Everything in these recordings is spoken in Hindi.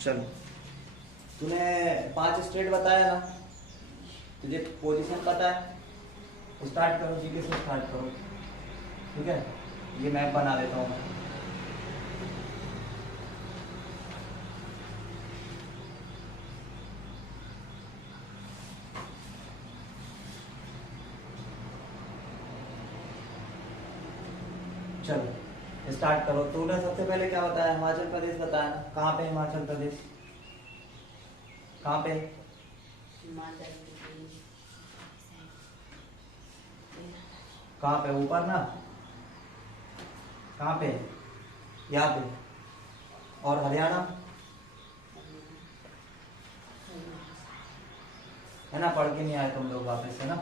चलो, तूने 5 स्टेट बताया ना, तुझे पोजीशन पता है। स्टार्ट करो, जीके से स्टार्ट करो। ठीक है, ये मैप बना देता हूँ मैं। चलो स्टार्ट करो। तूने सबसे पहले क्या बताया? हिमाचल प्रदेश बताया ना। कहाँ पे हिमाचल प्रदेश? कहाँ पे? कहाँ पे? ऊपर ना? कहाँ पे? यहाँ पे। और हरियाणा है ना? पढ़ के नहीं आए तुम लोग वापस से ना।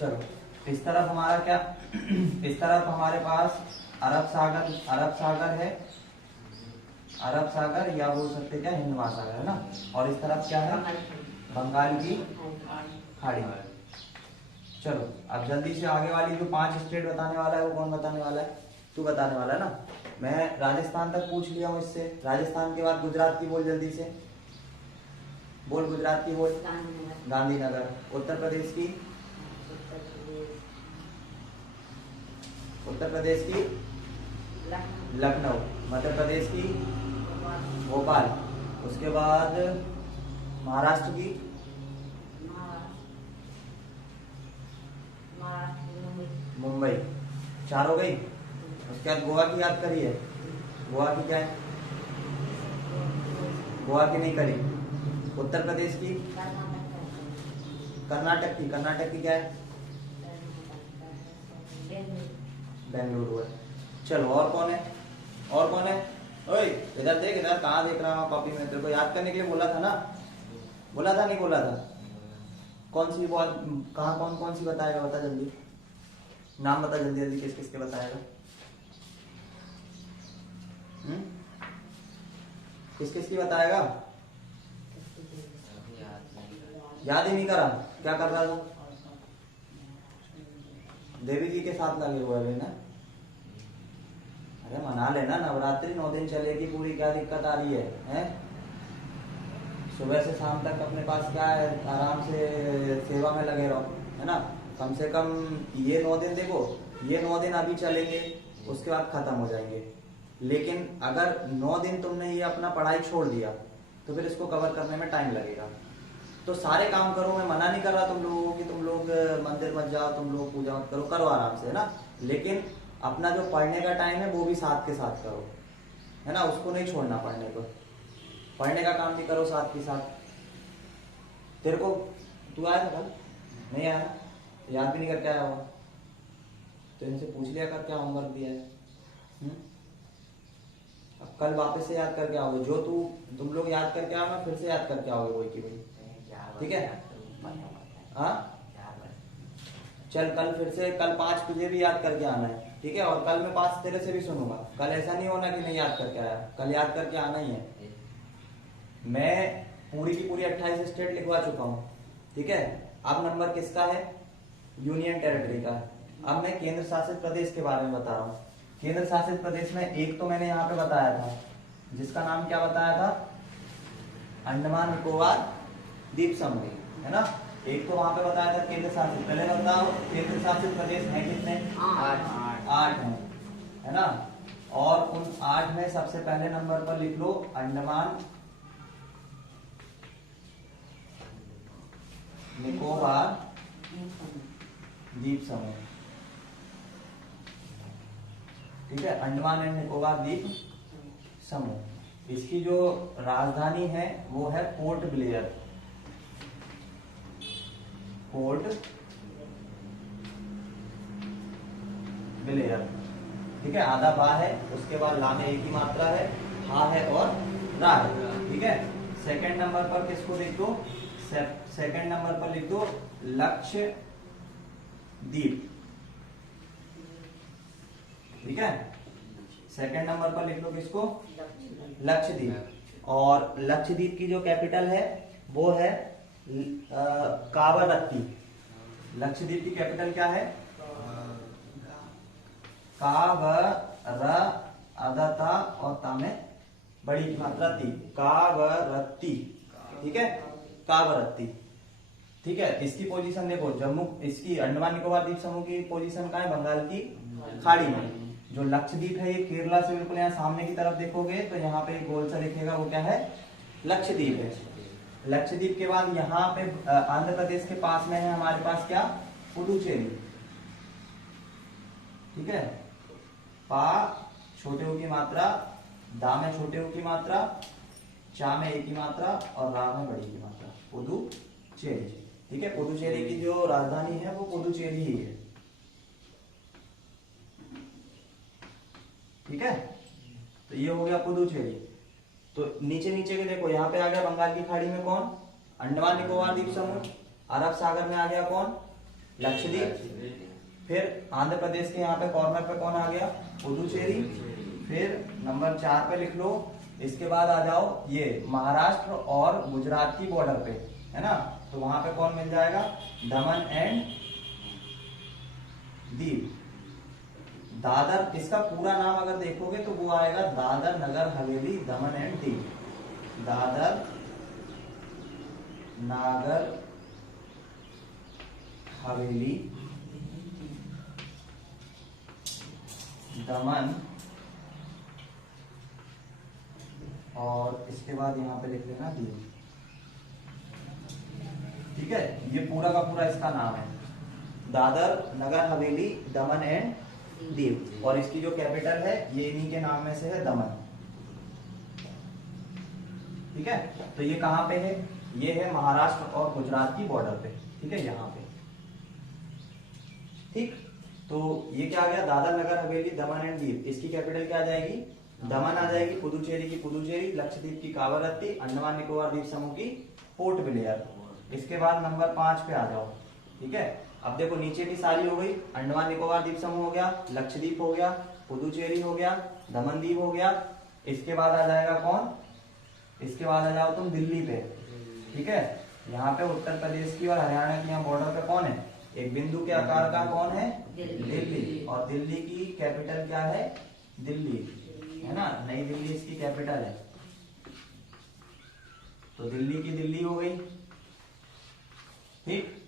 चलो, इस तरफ हमारा क्या इस तरफ हमारे पास अरब सागर है। अरब सागर या बोल सकते क्या, हिंद महासागर है ना। और इस तरफ क्या है? बंगाल की खाड़ी। चलो अब जल्दी से आगे वाली जो 5 स्टेट बताने वाला है वो कौन बताने वाला है? तू बताने वाला है ना। मैं राजस्थान तक पूछ लिया हूँ इससे। राजस्थान के बाद गुजरात की बोल, जल्दी से बोल। गुजरात की बोल। गांधीनगर। उत्तर प्रदेश की? उत्तर प्रदेश की लखनऊ। मध्य प्रदेश की भोपाल। उसके बाद महाराष्ट्र की मुंबई। 4 हो गई। उसके बाद गोवा की याद करी है? गोवा की क्या है? गोवा की नहीं करी। उत्तर प्रदेश की? कर्नाटक की क्या है? बेंगलुरु है। चलो, और कौन है? और कौन है? ओए इधर देख, इधर कहाँ देख रहा हूँ? कॉपी में तेरे को याद करने के लिए बोला था ना। बोला था नहीं बोला था? कौन सी बात? कहाँ कौन कौन सी बताएगा? बता जल्दी, नाम बता जल्दी जल्दी, किस किस के बताएगा? किस किस की बताएगा? याद ही नहीं करा? क्या कर रहा था? देवी जी के साथ लगे हुए हैं ना। अरे मना लेना, नवरात्रि 9 दिन चलेगी पूरी, क्या दिक्कत आ रही है, हैं? सुबह से शाम तक अपने पास क्या है, आराम से सेवा में लगे रहो, है ना। कम से कम ये 9 दिन देखो, ये 9 दिन अभी चलेंगे, उसके बाद खत्म हो जाएंगे। लेकिन अगर 9 दिन तुमने ये अपना पढ़ाई छोड़ दिया तो फिर इसको कवर करने में टाइम लगेगा। तो सारे काम करो, मैं मना नहीं कर रहा तुम लोगों को कि तुम लोग मंदिर मत जाओ, तुम लोग पूजा मत करो, करो आराम से, है ना। लेकिन अपना जो पढ़ने का टाइम है वो भी साथ के साथ करो, है ना। उसको नहीं छोड़ना पढ़ने को। पढ़ने का काम भी करो साथ के साथ। तेरे को, तू आया था कल? नहीं आया? याद भी नहीं करके आया होगा। तो इनसे पूछ लिया कर क्या होमवर्क दिया है। अब कल वापस से याद करके आओगे। जो तुम लोग याद करके आओ ना, फिर से याद करके आओगे वही की वही। ठीक है? हाँ चल, कल फिर से, कल 5 तुझे भी याद करके आना है, ठीक है। और कल मैं 5 तेरे से भी सुनूंगा। कल ऐसा नहीं होना कि नहीं याद करके आया, कल याद करके आना ही है। मैं पूरी की पूरी 28 स्टेट लिखवा चुका हूँ, ठीक है। अब नंबर किसका है? यूनियन टेरिटरी का। अब मैं केंद्र शासित प्रदेश के बारे में बता रहा हूँ। केंद्र शासित प्रदेश में एक तो मैंने यहाँ पे बताया था, जिसका नाम क्या बताया था? अंडमान निकोबार द्वीप समूह, है ना। एक तो वहां पे बताया था केंद्र शासित। पहले बताओ, केंद्र शासित प्रदेश हैं कितने? 8 हैं, है ना। और उन 8 में सबसे पहले नंबर पर लिख लो अंडमान निकोबार द्वीप समूह, ठीक है। अंडमान एंड निकोबार द्वीप समूह। इसकी जो राजधानी है वो है पोर्ट ब्लेयर। पोर्ट ब्लेयर, ठीक है। आधा बा है, उसके बाद ला में एक ही मात्रा है, हा है और रा है, ठीक है। सेकंड नंबर पर किसको लिख दो? सेकंड नंबर पर लिख दो लक्षद्वीप, ठीक है। सेकंड नंबर पर लिख लो किसको? लक्षद्वीप। और लक्षद्वीप की जो कैपिटल है वो है कावरत्ती। लक्षद्वीप की कैपिटल क्या है? कावर, अदता और तामे बड़ी की मात्रा ती, कावरत्ती, ठीक है, कावरत्ती, ठीक है। इसकी पोजीशन देखो, जम्मू, इसकी अंडमान निकोबार द्वीप समूह की पोजीशन कहाँ है, बंगाल की खाड़ी में। जो लक्षद्वीप है ये केरला से बिल्कुल यहाँ सामने की तरफ देखोगे तो यहाँ पे गोल सा दिखेगा, वो क्या है, लक्षद्वीप है। लक्षद्वीप के बाद यहाँ पे आंध्र प्रदेश के पास में है हमारे पास क्या, पुडुचेरी, ठीक है। पा छोटे ऊ की मात्रा, दा में छोटे ऊ की मात्रा, चा में ए की मात्रा और रा में बड़ी की मात्रा, पुडुचेरी, ठीक है। पुडुचेरी की जो राजधानी है वो पुडुचेरी ही है, ठीक है। तो ये हो गया पुडुचेरी। तो नीचे नीचे के देखो, यहाँ पे आ गया बंगाल की खाड़ी में कौन, अंडमान निकोबार द्वीप समूह। अरब सागर में आ गया कौन, लक्षद्वीप। फिर आंध्र प्रदेश के यहाँ पे कॉर्नर पे कौन आ गया, पुडुचेरी। फिर नंबर 4 पे लिख लो। इसके बाद आ जाओ ये महाराष्ट्र और गुजरात की बॉर्डर पे, है ना, तो वहां पे कौन मिल जाएगा, दमन एंड दीव। दादर, इसका पूरा नाम अगर देखोगे तो वो आएगा दादर नगर हवेली दमन एंड दीव। दादर नागर हवेली दमन, और इसके बाद यहाँ पे लिख लेना दीव, ठीक है। ये पूरा का पूरा इसका नाम है, दादर नगर हवेली दमन एंड दीव। और इसकी जो कैपिटल है ये इन्हीं के नाम में से है, दमन, ठीक है। तो ये कहाँ पे है, ये है महाराष्ट्र और गुजरात की बॉर्डर पे, ठीक है, यहाँ पे, ठीक। तो ये क्या आ गया, दादर नगर हवेली दमन एंड दीव। इसकी कैपिटल क्या आ जाएगी, दमन आ जाएगी, पुडुचेरी की पुडुचेरी, लक्षद्वीप की कावरत्ती, अंडमान निकोबार द्वीप समूह की पोर्ट ब्लेयर। इसके बाद नंबर 5 पे आ जाओ, ठीक है। अब देखो नीचे की सारी हो गई, अंडमान निकोबार द्वीप समूह हो गया, लक्षद्वीप हो गया, पुडुचेरी हो गया, दमन दीव हो गया। इसके बाद आ जाएगा कौन, इसके बाद आ जाओ तुम दिल्ली पे, ठीक है। यहाँ पे उत्तर प्रदेश की और हरियाणा की यहाँ बॉर्डर पे कौन है, एक बिंदु के आकार का कौन है, दिल्ली। और दिल्ली की कैपिटल क्या है, दिल्ली, है ना, नई दिल्ली इसकी कैपिटल है। तो दिल्ली की दिल्ली हो गई, ठीक।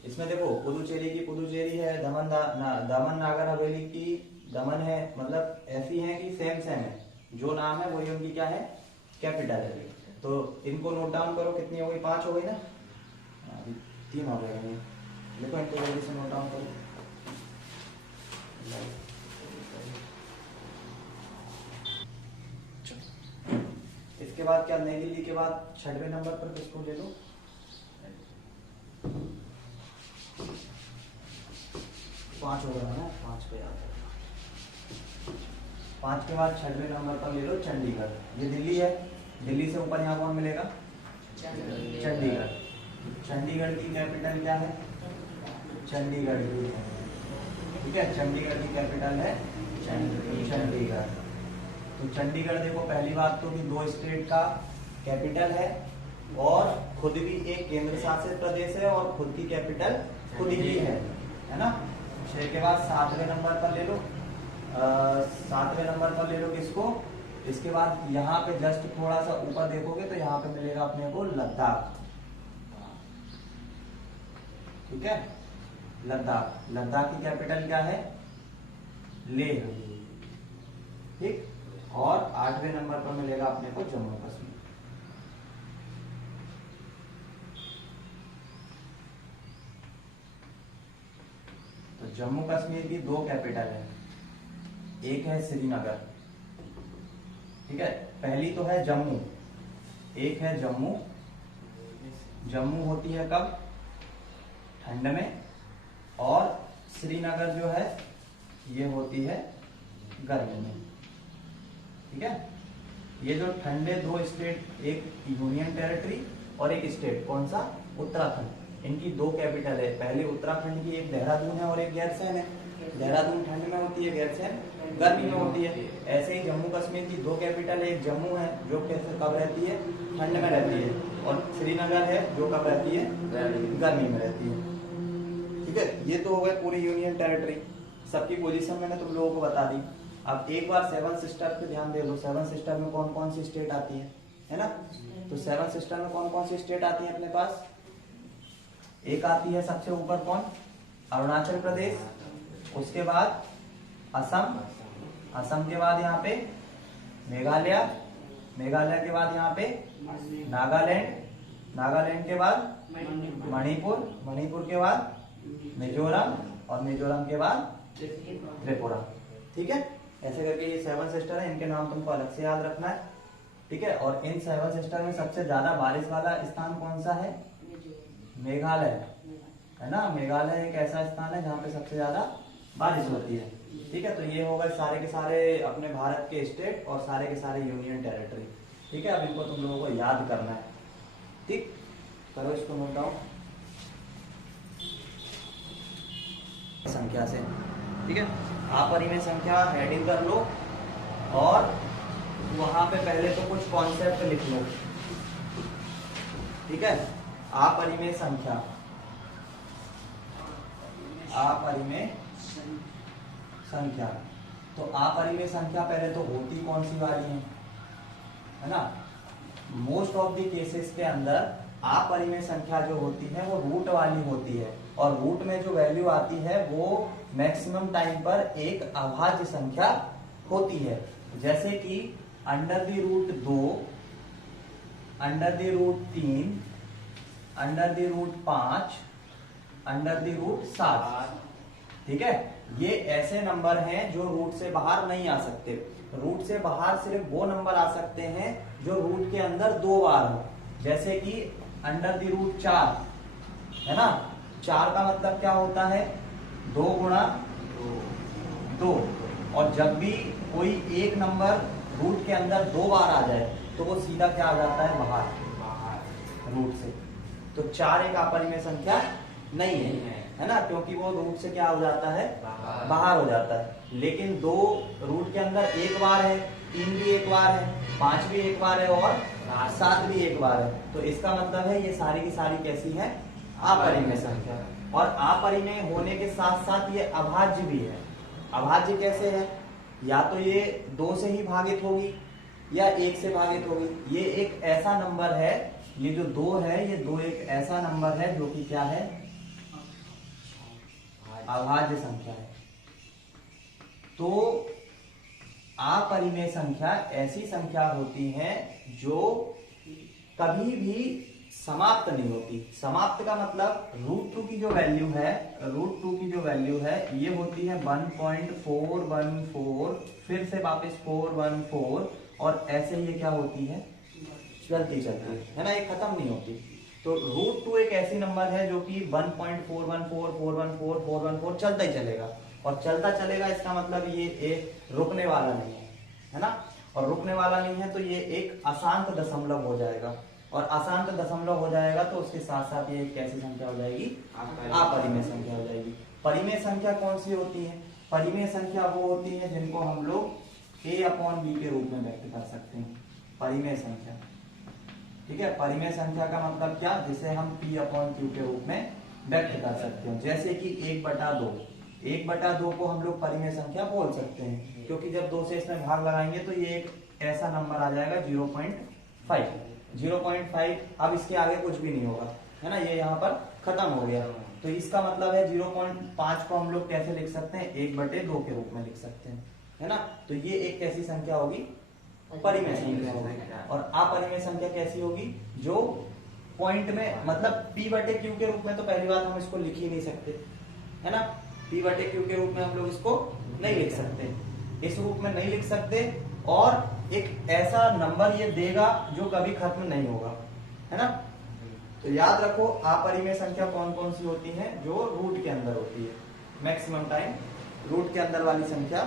इसमें देखो पुडुचेरी की पुडुचेरी है, दमन नागर हवेली की दमन है, मतलब ऐसी है कि सेम सेम है, जो नाम है वही उनकी क्या है, कैपिटल है। तो इनको नोट डाउन करो, कितनी हो गई, 5 हो गई ना, 3 हो गए। देखो इनको जल्दी से नोट डाउन करो। इसके बाद क्या, नई दिल्ली के बाद 6वें नंबर पर किसको ले लो, 5 हो गया ना, 5 पे याद है। 5 के बाद 6वें नंबर पर ले लो चंडीगढ़। ये दिल्ली है, दिल्ली से ऊपर यहाँ कौन मिलेगा, चंडीगढ़। चंडीगढ़ की कैपिटल क्या है, चंडीगढ़, ठीक है, चंडीगढ़ की कैपिटल है चंडीगढ़। तो चंडीगढ़ देखो, पहली बात तो कि 2 स्टेट का कैपिटल है और खुद भी एक केंद्र शासित प्रदेश है और खुद की कैपिटल खुद ही है ना। 6 के बाद 7वें नंबर पर ले लो, 7वें नंबर पर ले लो किसको, इसके बाद यहाँ पे जस्ट थोड़ा सा ऊपर देखोगे तो यहाँ पे मिलेगा अपने को लद्दाख, ठीक है, लद्दाख। लद्दाख की कैपिटल क्या है, लेह, ठीक। और 8वें नंबर पर मिलेगा अपने को जम्मू कश्मीर। तो जम्मू कश्मीर की 2 कैपिटल है, एक है श्रीनगर, ठीक है। पहली तो है जम्मू, एक है जम्मू। जम्मू होती है कब, ठंड में, और श्रीनगर जो है ये होती है गर्मी में, ठीक है। ये जो ठंडे 2 स्टेट, एक यूनियन टेरिटरी और एक स्टेट, कौन सा, उत्तराखंड, इनकी 2 कैपिटल है। पहले उत्तराखंड की एक देहरादून है और एक गैरसैंण है। देहरादून ठंड में होती है, गैरसैंण गर्मी में होती है। ऐसे ही जम्मू कश्मीर की 2 कैपिटल है, एक जम्मू है जो कैसे कब रहती है, ठंड में रहती है, और श्रीनगर है जो कब रहती है, गर्मी में रहती है, ठीक है। ये तो हो गए पूरी यूनियन टेरिटरी, सबकी पोजीशन मैंने तुम लोगों को बता दी। अब एक बार सेवन सिस्टर पे ध्यान दे लो। सेवन सिस्टर में कौन कौन सी स्टेट आती है ना? तो सेवन सिस्टर में कौन कौन सी स्टेट आती है अपने पास? एक आती है सबसे ऊपर कौन? अरुणाचल प्रदेश, उसके बाद असम, असम के बाद यहाँ पे मेघालय, मेघालय के बाद यहाँ पे नागालैंड, नागालैंड के बाद मणिपुर, मणिपुर के बाद मिजोरम और मिजोरम के बाद त्रिपुरा। ठीक है, ऐसे करके ये सेवन सिस्टर है, इनके नाम तुमको अलग से याद रखना है। ठीक है, और इन सेवन सिस्टर में सबसे ज्यादा बारिश वाला स्थान कौन सा है? मेघालय, है ना? मेघालय एक ऐसा स्थान है जहाँ पे सबसे ज्यादा बारिश होती है। ठीक है, तो ये हो गए सारे के सारे अपने भारत के स्टेट और सारे के सारे यूनियन टेरिटरी। ठीक है, अब इनको तुम लोगों को याद करना है। ठीक, करो इसको नोट डाउन संख्या से। ठीक है, अपरिमेय संख्या हेडिंग कर लो और वहां पे पहले तो कुछ कॉन्सेप्ट लिख लो। ठीक है, अपरिमेय संख्या, अपरिमेय संख्या। तो अपरिमेय संख्या पहले तो होती कौन सी वाली है ना? मोस्ट ऑफ द केसेस के अंदर अपरिमेय संख्या जो होती है वो रूट वाली होती है, और रूट में जो वैल्यू आती है वो मैक्सिमम टाइम पर एक अभाज्य संख्या होती है। जैसे कि under the root 2, under the root 3, under the root 5, under the root 7। ठीक है, ये ऐसे नंबर हैं जो रूट से बाहर नहीं आ सकते। रूट से बाहर सिर्फ वो नंबर आ सकते हैं जो रूट के अंदर 2 बार हो। जैसे कि अंडर द रूट 4, है ना? 4 का मतलब क्या होता है? 2 गुणा 2। और जब भी कोई एक नंबर रूट के अंदर 2 बार आ जाए तो वो सीधा क्या आ जाता है? बाहर रूट से। तो 4 एक अपरिमेय संख्या नहीं है ना? क्योंकि वो रूट से क्या हो जाता है? बाहर हो जाता है। लेकिन 2 रूट के अंदर एक बार है, 3 भी एक बार है, 5 भी एक बार है और 7 भी एक बार है। तो इसका मतलब है ये सारी की सारी कैसी है? अपरिमेय संख्या। और अपरिमेय होने के साथ साथ ये अभाज्य भी है। अभाज्य कैसे है? या तो ये 2 से ही भागित होगी या 1 से भागित होगी। ये एक ऐसा नंबर है, ये जो 2 है, ये 2 एक ऐसा नंबर है जो कि क्या है? अभाज्य संख्या है। तो अपरिमेय संख्या ऐसी संख्या होती है जो कभी भी समाप्त नहीं होती। समाप्त का मतलब √2 की जो वैल्यू है, √2 की जो वैल्यू है ये होती है 1.414, फिर से वापस 414, और ऐसे ये क्या होती है? चलती चलती है ना, ये खत्म नहीं होती। तो √2 एक ऐसी नंबर है जो कि 1.414, 414, 414 चलता ही चलेगा, और चलता चलेगा इसका मतलब ये एक रुकने वाला नहीं है ना? और रुकने वाला नहीं है तो ये एक अशांत दशमलव हो जाएगा, और अशांत दशमलव हो जाएगा तो उसके साथ साथ ये एक कैसी संख्या हो जाएगी? अपरिमेय संख्या हो जाएगी। परिमेय संख्या कौन सी होती है? परिमेय संख्या वो होती है जिनको हम लोग a/b के रूप में व्यक्त कर सकते हैं, परिमेय संख्या। ठीक है, परिमेय संख्या का मतलब क्या? जिसे हम p/q के रूप में व्यक्त कर सकते हैं। जैसे कि 1/2, 1/2 को हम लोग परिमेय संख्या बोल सकते हैं, क्योंकि जब 2 से इसमें भाग लगाएंगे तो ये एक ऐसा नंबर आ जाएगा 0.5, 0.5। अब इसके आगे कुछ भी नहीं होगा, है ना? ये यहाँ पर खत्म हो गया। तो इसका मतलब है 0.5 को हम लोग कैसे लिख सकते हैं? 1/2 के रूप में लिख सकते हैं, है ना? तो ये एक कैसी संख्या होगी? परिमेय संख्या होगी। और अपरिमेय संख्या कैसी होगी? जो पॉइंट में, मतलब p/q के रूप में तो पहली बात हम इसको लिख ही नहीं सकते, है ना? p/q के रूप में हम लोग इसको नहीं लिख सकते, इस रूप में नहीं लिख सकते, और एक ऐसा नंबर ये देगा जो कभी खत्म नहीं होगा, है ना? तो याद रखो अपरिमेय संख्या कौन कौन सी होती है? जो रूट के अंदर होती है, मैक्सिमम टाइम रूट के अंदर वाली संख्या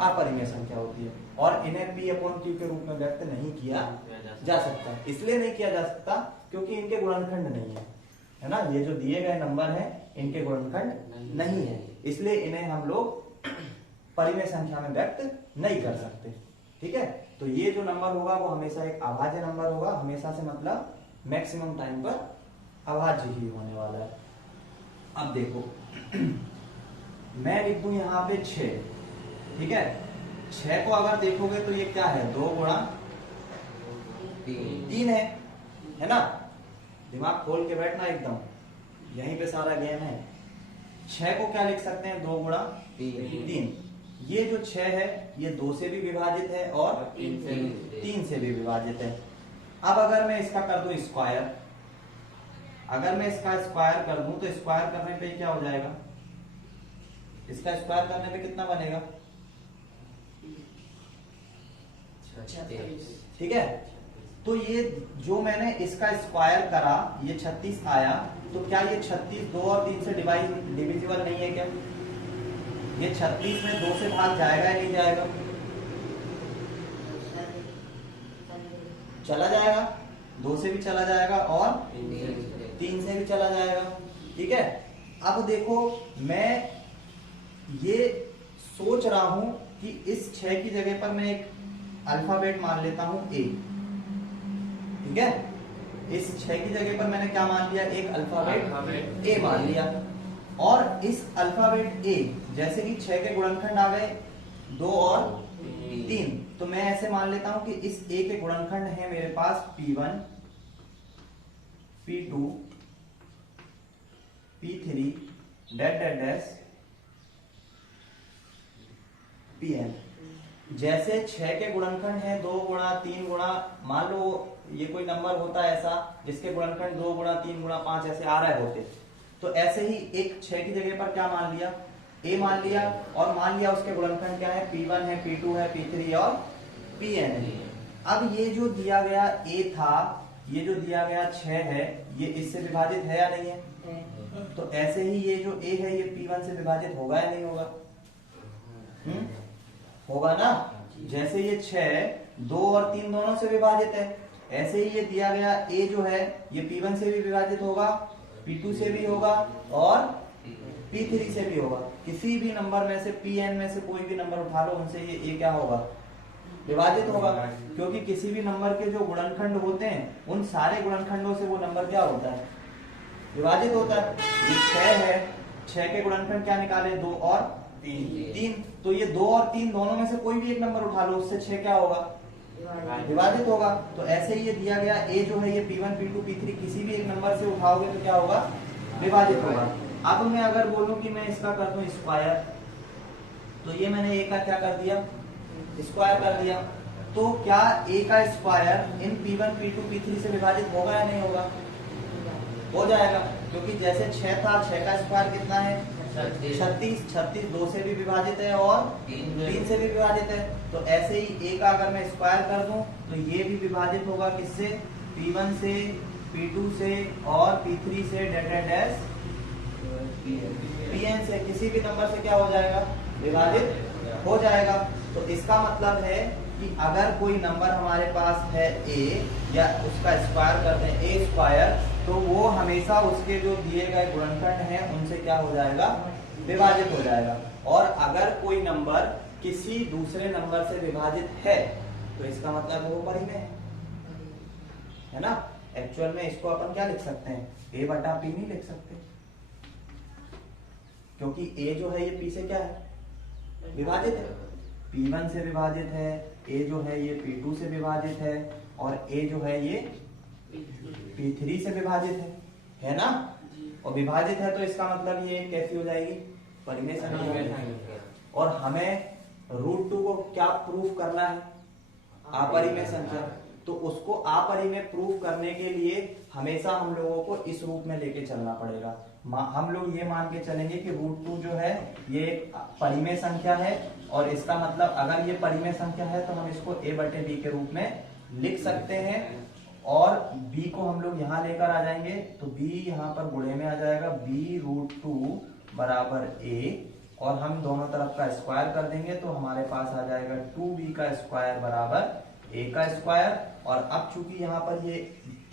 अपरिमेय संख्या होती है, और इन्हें p/q के रूप में व्यक्त नहीं किया जा सकता। इसलिए नहीं किया जा सकता क्योंकि इनके गुणनखंड नहीं है ना? ये जो दिए गए नंबर हैं इनके गुणनखंड नहीं है, इसलिए इन्हें हम लोग परिमेय संख्या में व्यक्त नहीं कर सकते। ठीक है, तो ये जो नंबर होगा वो हमेशा एक अभाज्य नंबर होगा, हमेशा से मतलब मैक्सिमम टाइम पर अभाज्य ही होने वाला है। अब देखो मैं लिख दूं यहाँ पे 6, ठीक है? 6 को अगर देखोगे तो ये क्या है, 2 गुणा 3 है ना। दिमाग खोल के बैठना एकदम, यहीं पे सारा गेम है। 6 को क्या लिख सकते हैं, 2 गुणा 3। ये जो 6 है ये 2 से भी विभाजित है और 3 से भी विभाजित है। अब अगर मैं इसका कर दूं स्क्वायर, अगर मैं इसका स्क्वायर कर दूं तो स्क्वायर करने पे क्या हो जाएगा, इसका स्क्वायर करने पे कितना बनेगा, ठीक है। तो ये जो मैंने इसका स्क्वायर करा ये 36 आया, तो क्या ये 36 2 और 3 से डिविजिबल नहीं है क्या? ये 36 में 2 से भाग जाएगा या नहीं जाएगा? चला जाएगा, 2 से भी चला जाएगा और 3 से भी चला जाएगा, ठीक है। अब देखो मैं ये सोच रहा हूं कि इस 6 की जगह पर मैं एक अल्फाबेट मान लेता हूं ए, ठीक है। इस 6 की जगह पर मैंने क्या मान लिया, एक अल्फाबेट ए मान लिया। और इस अल्फाबेट ए जैसे कि 6 के गुणनखंड आ गए 2 और 3, तो मैं ऐसे मान लेता हूं कि इस ए के गुणनखंड है मेरे पास P1 P2 P3 dash dash dash Pn। जैसे 6 के गुणनखंड है 2 गुणा 3 गुणा, मान लो ये कोई नंबर होता है ऐसा जिसके गुणनखंड 2 गुणा 3 गुणा 5 ऐसे आ रहे होते, तो ऐसे ही एक 6 की जगह पर क्या मान लिया, ए मान लिया, और मान लिया उसके गुणनखंड क्या है, P1 है P2 है P3 और Pn है। अब ये जो दिया गया ए था, ये जो दिया गया 6 है, ये इससे विभाजित है या नहीं है? तो ऐसे ही ये जो ए है ये P1 से विभाजित होगा या नहीं होगा? होगा ना। जैसे ये 6 2 और 3 दोनों से विभाजित है, ऐसे ही ये दिया गया ए जो है ये P1 से भी विभाजित होगा, P2 से भी होगा और P3 से भी होगा। किसी भी नंबर में से Pn में से कोई भी नंबर उठा लो, उनसे ये ए क्या होगा, विभाजित होगा। क्योंकि किसी भी नंबर के जो गुणनखंड होते हैं उन सारे गुणनखंडों से वो नंबर क्या होता है, विभाजित होता है। ये 6 है, 6 के गुणनखंड क्या निकाले, 2 और 3, तो ये 2 और 3 दोनों में से कोई भी एक नंबर उठा लो, उससे 6 क्या होगा, विभाजित होगा। तो ऐसे ही ये दिया गया ए जो है ये P1 P2 P3 किसी भी एक नंबर से उठाओगे तो क्या होगा, विभाजित होगा। अब मैं अगर बोलूं कि मैं इसका कर दूं स्क्वायर, तो ये मैंने ए का क्या कर दिया, स्क्वायर कर दिया, तो क्या ए का स्क्वायर इन P1 P2 P3 से विभाजित होगा या नहीं होगा? हो जाएगा, क्योंकि जैसे 6 था, 6 का स्क्वायर कितना है, 36, 36 2 से भी विभाजित है और 3 से भी विभाजित है। तो ऐसे ही ए का अगर मैं स्क्वायर कर दूं तो ये भी विभाजित होगा किससे, P1 से P2 से और P3 से डैश डैश Pn से, किसी भी नंबर से क्या हो जाएगा, विभाजित हो जाएगा। तो इसका मतलब है कि अगर कोई नंबर हमारे पास है ए या उसका स्क्वायर करते हैं ए स्क्वायर, तो वो हमेशा उसके जो दिए गए गुणनखंड हैं उनसे क्या हो जाएगा, विभाजित हो जाएगा। और अगर कोई नंबर किसी दूसरे नंबर से विभाजित है तो इसका मतलब वो परिमेय है ना। एक्चुअल में इसको अपन क्या लिख सकते हैं, ए बटा पी नहीं लिख सकते, क्योंकि ए जो है ये पी से क्या है, विभाजित है, P1 से विभाजित है, ए जो है ये P2 से विभाजित है और ए जो है ये P3 से विभाजित है ना। और विभाजित है तो इसका मतलब ये कैसी हो जाएगी, परिमेय संख्या। और हमें √2 को क्या प्रूफ करना है, अपरिमेय संख्या। तो उसको अपरिमेय प्रूफ करने के लिए हमेशा हम लोगों को इस रूप में लेके चलना पड़ेगा। हम लोग ये मान के चलेंगे कि √2 जो है ये एक परिमेय संख्या है, और इसका मतलब अगर ये परिमेय संख्या है तो हम इसको a बटे b के रूप में लिख सकते हैं, और b को हम लोग यहाँ लेकर आ जाएंगे तो b यहाँ पर गुणे में आ जाएगा, b√2 बराबर a, और हम दोनों तरफ का स्क्वायर कर देंगे तो हमारे पास आ जाएगा 2b का स्क्वायर बराबर a का स्क्वायर। और अब चूंकि यहाँ पर ये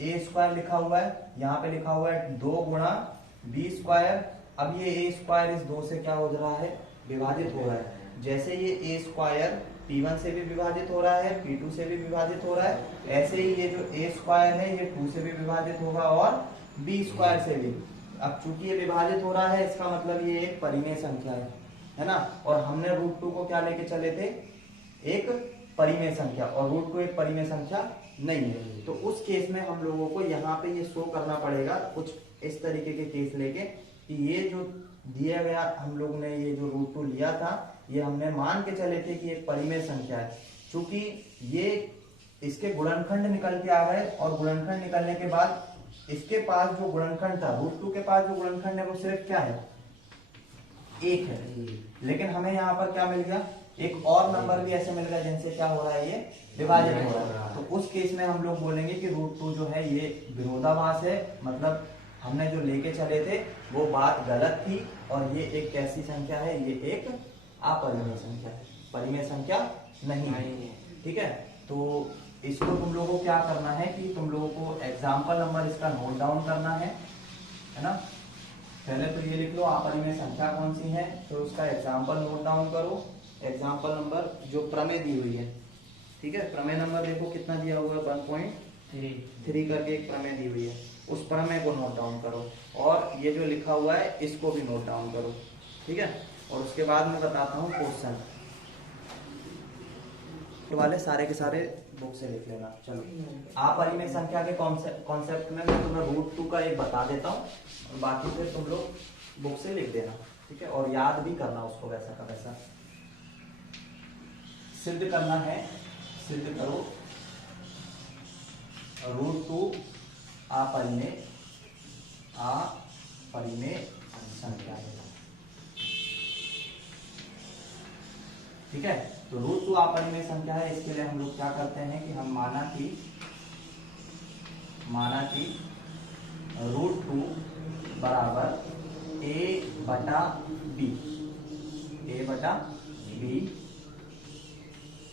a स्क्वायर लिखा हुआ है, यहाँ पे लिखा हुआ है 2 गुणा b स्क्वायर। अब ये a स्क्वायर इस 2 से क्या हो रहा है, विभाजित हो रहा है। जैसे ये a स्क्वायर P1 से भी विभाजित हो रहा है, P2 से भी विभाजित हो रहा है, ऐसे ही ये जो a स्क्वायर है ये 2 से भी विभाजित होगा और b स्क्वायर से भी। अब चूंकि ये विभाजित हो रहा है इसका मतलब ये एक परिमेय संख्या है ना। और हमने √2 को क्या लेके चले थे, एक परिमेय संख्या और √2 एक परिमेय संख्या नहीं है। तो उस केस में हम लोगों को यहाँ पे ये शो करना पड़ेगा कुछ इस तरीके के केस लेके कि ये जो दिया गया हम लोग ने ये जो √2 लिया था ये हमने मान के चले थे कि एक परिमेय संख्या है। चूंकि ये इसके गुणनखंड निकल के आ गए और गुणनखंड निकलने के बाद इसके पास जो गुणनखंड था √2 के पास जो गुणनखंड है वो सिर्फ क्या है, एक है। लेकिन हमें यहाँ पर क्या मिल गया, एक और नंबर भी ऐसे मिल गया जिनसे क्या हो रहा है, ये विभाजित हो रहा है। तो उस केस में हम लोग बोलेंगे कि √2 जो है ये विरोधाभास है, मतलब हमने जो लेके चले थे वो बात गलत थी और ये एक कैसी संख्या है, ये एक अपरिमेय संख्या है, परिमेय संख्या नहीं है। ठीक है, तो इसको तुम लोगों को क्या करना है कि तुम लोगों को एग्जाम्पल नंबर इसका नोट डाउन करना है ना। पहले तो ये लिख लो अपरिमेय संख्या कौन सी है, तो उसका एग्जाम्पल नोट डाउन करो। एग्जाम्पल नंबर जो प्रमेय दी हुई है, ठीक है, प्रमेय नंबर देखो कितना दिया हुआ है, 1.3 करके एक प्रमेय दी हुई है, उस प्रमेय को नोट डाउन करो और ये जो लिखा हुआ है इसको भी नोट डाउन करो। ठीक है, और उसके बाद मैं बताता हूँ क्वेश्चन वाले सारे के सारे बुक से लिख लेना। चलो, अपरिमेय संख्या के कॉन्सेप्ट में मैं तुम्हें √2 का एक बता देता हूँ और बाकी फिर तुम लोग बुक से लिख देना। ठीक है, और याद भी करना उसको वैसा का वैसा। सिद्ध करना है, सिद्ध करो √2 अपरिमेय संख्या है। ठीक है, तो √2 अपरिमेय संख्या है। इसके लिए हम लोग क्या करते हैं कि हम माना कि √2 बराबर a/b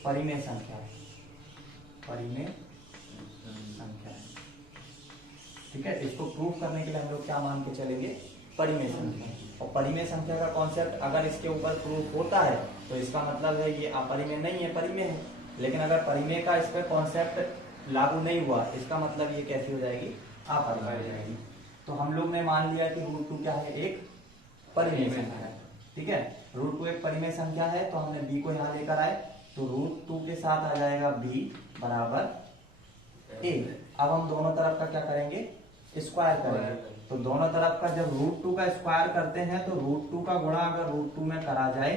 परिमेय संख्या है, परिमेय संख्या है। ठीक है, इसको प्रूव करने के लिए हम लोग क्या मान के चलेंगे, परिमेय संख्या। और परिमेय संख्या का कॉन्सेप्ट अगर इसके ऊपर प्रूफ होता है तो इसका मतलब है ये अपरिमेय नहीं है, परिमेय है। लेकिन अगर परिमेय का इस पर कॉन्सेप्ट लागू नहीं हुआ इसका मतलब ये कैसी हो जाएगी, अपरिमेय हो जाएगी। तो हम लोग ने मान लिया कि √2 क्या है, एक परिमेय संख्या है। ठीक है, √2 एक परिमेय संख्या है तो हमने b को यहाँ लेकर आए तो √2 के साथ आ जाएगा b बराबर a। अब हम दोनों तरफ का क्या करेंगे, स्क्वायर करेंगे। तो दोनों तरफ का जब √2 का स्क्वायर करते हैं तो √2 का गुणा अगर √2 में करा जाए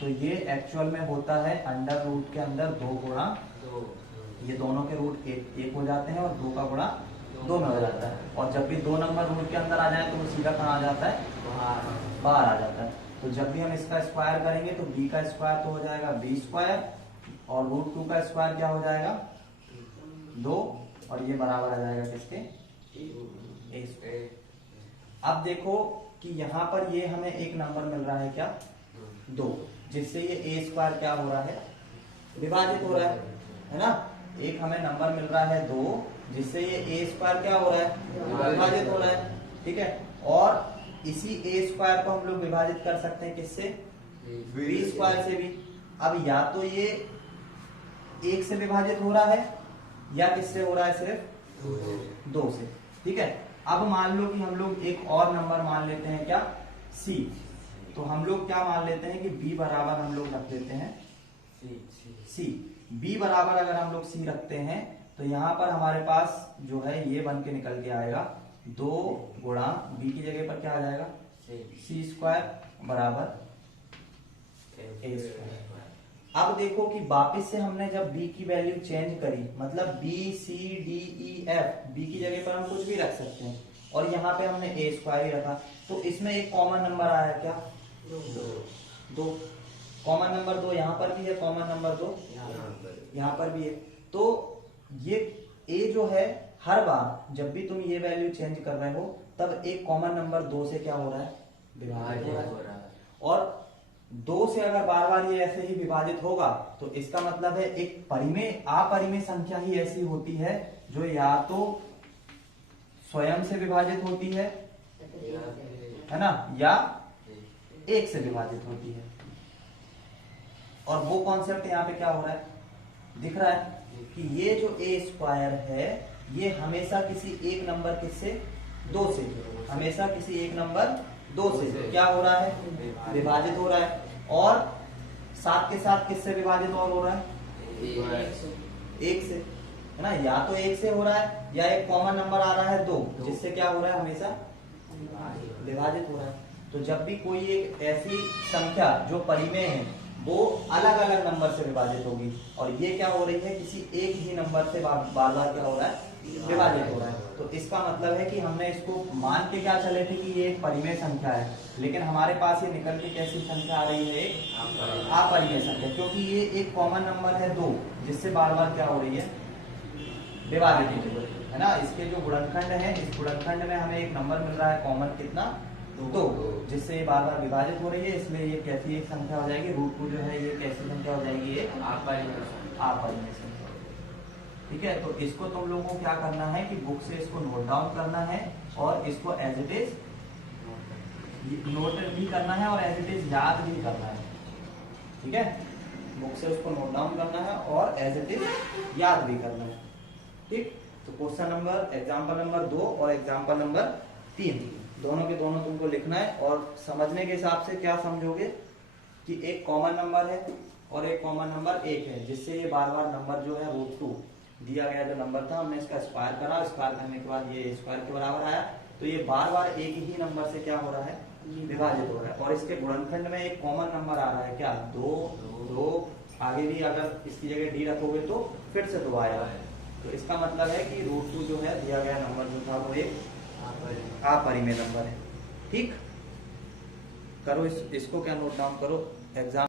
तो ये एक्चुअल में होता है अंडर रूट के अंदर 2 गुणा, ये दोनों के रूट एक हो जाते हैं और 2 का गुणा 2 में हो जाता है। और जब भी 2 नंबर रूट के अंदर आ जाए तो वो सीधा कहाँ आ जाता है, बाहर आ जाता है। तो जब भी हम इसका स्क्वायर करेंगे तो b का स्क्वायर तो हो जाएगा b² और √2 का स्क्वायर क्या हो जाएगा 2 और ये बराबर आ जाएगा किसके, a²। अब देखो कि यहाँ पर ये हमें एक नंबर मिल रहा है क्या, 2, जिससे ये a² क्या हो रहा है, विभाजित हो रहा है ना। एक हमें नंबर मिल रहा है 2 जिससे ये a² क्या हो रहा है, विभाजित हो रहा है। ठीक है, और इसी a² को हम लोग विभाजित कर सकते हैं किससे, b² से भी। अब या तो ये 1 से विभाजित हो रहा है या किससे हो रहा है, सिर्फ 2 से। ठीक है, अब मान लो कि हम लोग एक और नंबर मान लेते हैं क्या, c। तो हम लोग क्या मान लेते हैं कि b बराबर हम लोग रख देते हैं c। b बराबर अगर हम लोग c रखते हैं तो यहाँ पर हमारे पास जो है ये बन के निकल के आएगा 2 गुणा b की जगह पर क्या आ जाएगा, c² बराबर a²। अब देखो कि वापिस से हमने जब b की वैल्यू चेंज करी, मतलब b c d e f, b की जगह पर हम कुछ भी रख सकते हैं और यहाँ पे हमने a² ही रखा, तो इसमें एक कॉमन नंबर आया क्या, 2। कॉमन नंबर 2 यहाँ पर भी है, कॉमन नंबर 2 यहाँ पर भी है। तो ये a जो है हर बार जब भी तुम ये वैल्यू चेंज कर रहे हो तब एक कॉमन नंबर 2 से क्या हो रहा है, विभाजित हो रहा है। और 2 से अगर बार बार ये ऐसे ही विभाजित होगा तो इसका मतलब है एक परिमेय अपरिमेय संख्या ही ऐसी होती है जो या तो स्वयं से विभाजित होती है ना, या 1 से विभाजित होती है। और वो कॉन्सेप्ट यहाँ पे क्या हो रहा है, दिख रहा है कि ये जो a² है ये हमेशा किसी एक नंबर किससे, 2 से, हमेशा किसी एक नंबर 2 से क्या हो रहा है, विभाजित हो रहा है। और साथ के साथ किससे विभाजित और हो रहा है, एक से, है ना, या तो एक से हो रहा है या एक कॉमन नंबर आ रहा है 2, जिससे क्या हो रहा है, हमेशा विभाजित हो रहा है। तो जब भी कोई एक ऐसी संख्या जो परिमेय है वो अलग अलग नंबर से विभाजित होगी, और ये क्या हो रही है, किसी एक ही नंबर से बार बार क्या हो रहा है, विभाजित हो रहा है। तो इसका मतलब है कि हमने इसको मान के क्या चले थे कि ये एक परिमेय संख्या है, लेकिन हमारे पास ये निकल के कैसी संख्या आ रही है, एक अपरिमेय संख्या, क्योंकि ये एक कॉमन नंबर है 2, जिससे बार बार क्या हो रही है, विभाजित हो रही है ना। इसके जो गुणनखंड है, इस गुणनखंड में हमें एक नंबर मिल रहा है कॉमन, कितना, 2, जिससे ये बार बार विभाजित हो रही है, इसलिए ये कैसी एक संख्या हो जाएगी, √2 जो है ये कैसी संख्या हो जाएगी, ये अपरिमेय संख्या। ठीक है, तो इसको तुम लोगों को क्या करना है कि बुक से इसको नोट डाउन करना है, और इसको एज इट इज नोट भी करना है, और एज इट इज याद भी करना है। ठीक है, बुक से उसको नोट डाउन करना है और एज इट इज याद भी करना है। ठीक, तो क्वेश्चन नंबर, एग्जाम्पल नंबर 2 और एग्जाम्पल नंबर 3 दोनों के दोनों तुमको लिखना है, और समझने के हिसाब से क्या समझोगे कि एक कॉमन नंबर है और एक कॉमन नंबर 1 है, जिससे ये बार बार नंबर जो है √2 दिया गया जो नंबर था, हमने इसका स्क्वायर करा, स्क्वायर करने के बाद ये स्क्वायर के बराबर आया, तो ये बार बार एक ही नंबर से क्या हो रहा है, विभाजित हो रहा है। और इसके गुणनखंड में एक कॉमन नंबर आ रहा है, क्या, 2, आगे भी अगर इसकी जगह डी रखोगे तो फिर से 2 आएगा। तो इसका मतलब है कि √2 जो है दिया गया नंबर जो था वो एक अपरिमेय नंबर है। ठीक, करो इसको क्या नोट डाउन करो, एग्जाम